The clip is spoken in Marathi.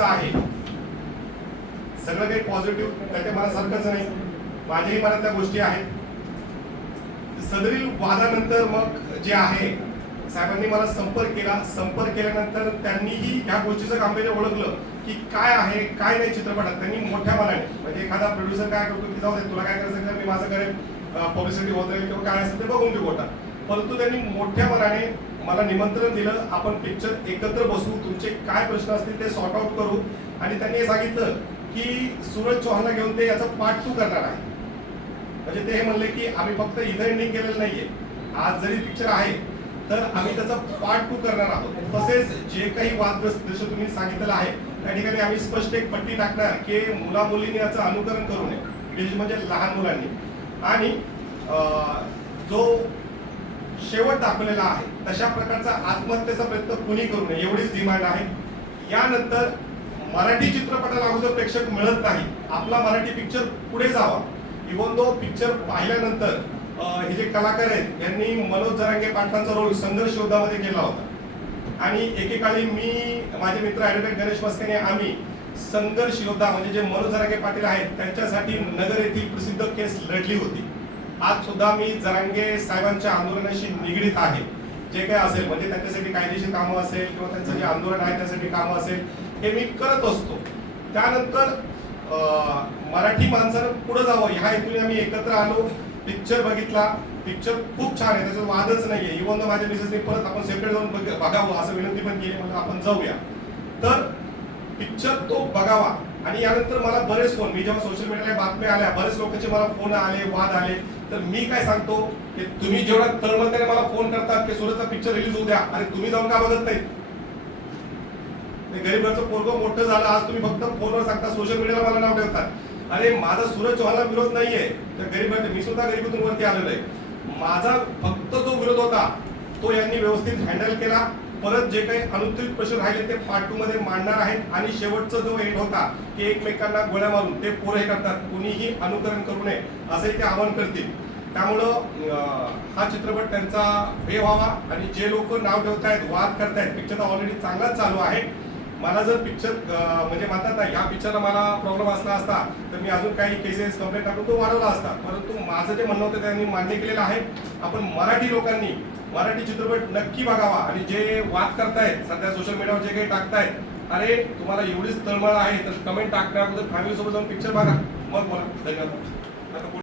आहे सगळं काही पॉझिटिव्ह त्याच्या मनासारखंच नाही, माझ्याही मनात त्या गोष्टी आहेत. सदरील वादानंतर मग जे आहे साहेबांनी मला संपर्क केल्यानंतर त्यांनीही ह्या गोष्टीचं गांभीर्य ओळखलं की काय आहे काय नाही चित्रपटात. त्यांनी मोठ्या मनाने म्हणजे एखादा प्रोड्युसर काय करतो की जाऊ दे तुला काय करायचं मी माझं करेन, पब्लिसिटी होत राहील किंवा काय असेल ते बघून घेऊ गोटा. परंतु त्यांनी मोठ्या मनाने मला निमंत्रण दिलं, आपण पिक्चर एकत्र बसू, तुमचे काय प्रश्न असतील ते सॉर्ट आउट करू. आणि त्यांनी हे सांगितलं की सूरज चौहानला घेऊन ते याचा पार्ट 2 करणार आहे. म्हणजे ते हे म्हणले की आम्ही फक्त इथं एंडिंग केलेलं नाहीये, आज जरी पिक्चर आहे तर आम्ही त्याचा पार्ट 2 करणार आहोत. तसेच जे काही वादग्रस्त दृश्य तुम्ही सांगितलेलं आहे त्या ठिकाणी आम्ही स्पष्ट एक पट्टी टाकणार की मुला मुलींनी याचं अनुकरण करू नये, विशेष म्हणजे लहान मुलांनी. आणि जो शेवट दाखवलेला आहे तशा प्रकारचा आत्महत्येचा प्रयत्न कुणी करू नये एवढीच डिमांड आहे. यानंतर मराठी चित्रपटाला अगोदर प्रेक्षक मिळत नाही, आपला मराठी पिक्चर पुढे जावा. इव्हन तो पिक्चर पाहिल्यानंतर हे जे कलाकार आहेत यांनी मनोज जरांगे पाटलांचा रोल संघर्ष योद्धामध्ये केला होता. आणि एकेकाळी मी माझे मित्र ॲडव्होकेट गणेश मस्के आम्ही संघर्ष योद्धा म्हणजे जे मनोज जरांगे पाटील आहेत त्यांच्यासाठी नगर येथील प्रसिद्ध केस लढली होती. आज सुद्धा मी जरांगे साहेबांच्या आंदोलनाशी निगडीत आहे. जे काही असेल म्हणजे त्यांच्यासाठी कायदेशीर कामं असेल किंवा त्यांचं जे आंदोलन आहे त्यासाठी कामं असेल हे मी करत असतो. त्यानंतर मराठी माणसानं पुढे जावं ह्या हेतूने आम्ही एकत्र आलो, पिक्चर बघितला. पिक्चर खूप छान आहे, त्याच्यात वादच नाहीये. इव्हन माझ्या मिसेसने परत आपण सेपरेट जाऊन बघावं असं विनंती पण केली, म्हणजे आपण जाऊया. तर पिक्चर तो बघावा. आणि यानंतर मला बरेच फोन, मी जेव्हा सोशल मीडियाला बातम्या आल्या बरेच लोकांचे मला फोन आले, वाद आले. तर मी काय सांगतो की तुम्ही जेवढा तळमळतेने मला फोन करतात की सूरजचा पिक्चर रिलीज होऊ द्या, अरे तुम्ही जाऊन का बघत नाही? गरीब घरचं पोरगं मोठं झालं, आज तुम्ही फक्त फोनवर सांगता, सोशल मीडियाला मला नाव ठेवतात. अरे माझा सूरज चौहानला विरोध नाहीये, तर गरीब मी सुद्धा गरिबीतून वरती आलेलो आहे. माझा फक्त जो विरोध होता तो यांनी व्यवस्थित हँडल केला. परत जे काही अनुत्तरित प्रश्न राहिले ते पार्ट 2 मध्ये मांडणार आहेत. आणि शेवटचा जो एंड होता की एकमेकांना गोळ्या मारून ते पोरं हे करतात, कुणीही अनुकरण करू नये असंही ते आवाहन करतील. त्यामुळं हा चित्रपट त्यांचा हे व्हावा. आणि जे लोक नाव ठेवतायत, वाद करतायत, पिक्चर ऑलरेडी चांगलाच चालू आहे. मला जर पिक्चर म्हणजे म्हणतात ना ह्या पिक्चरला मला प्रॉब्लेम असला असता तर मी अजून काही केसेस कंप्लेंट टाकून तो वाढवला असता. परंतु माझं जे म्हणणं होतं त्यांनी मान्य केलेलं आहे. आपण मराठी लोकांनी मराठी चित्रपट नक्की बघावा. आणि जे वाद करतायत सध्या सोशल मीडियावर जे काही टाकतायत, अरे तुम्हाला एवढीच तळमळ आहे तर कमेंट टाकण्याअगोदर फॅमिली सोबत जाऊन पिक्चर बघा, मग बोला. धन्यवाद.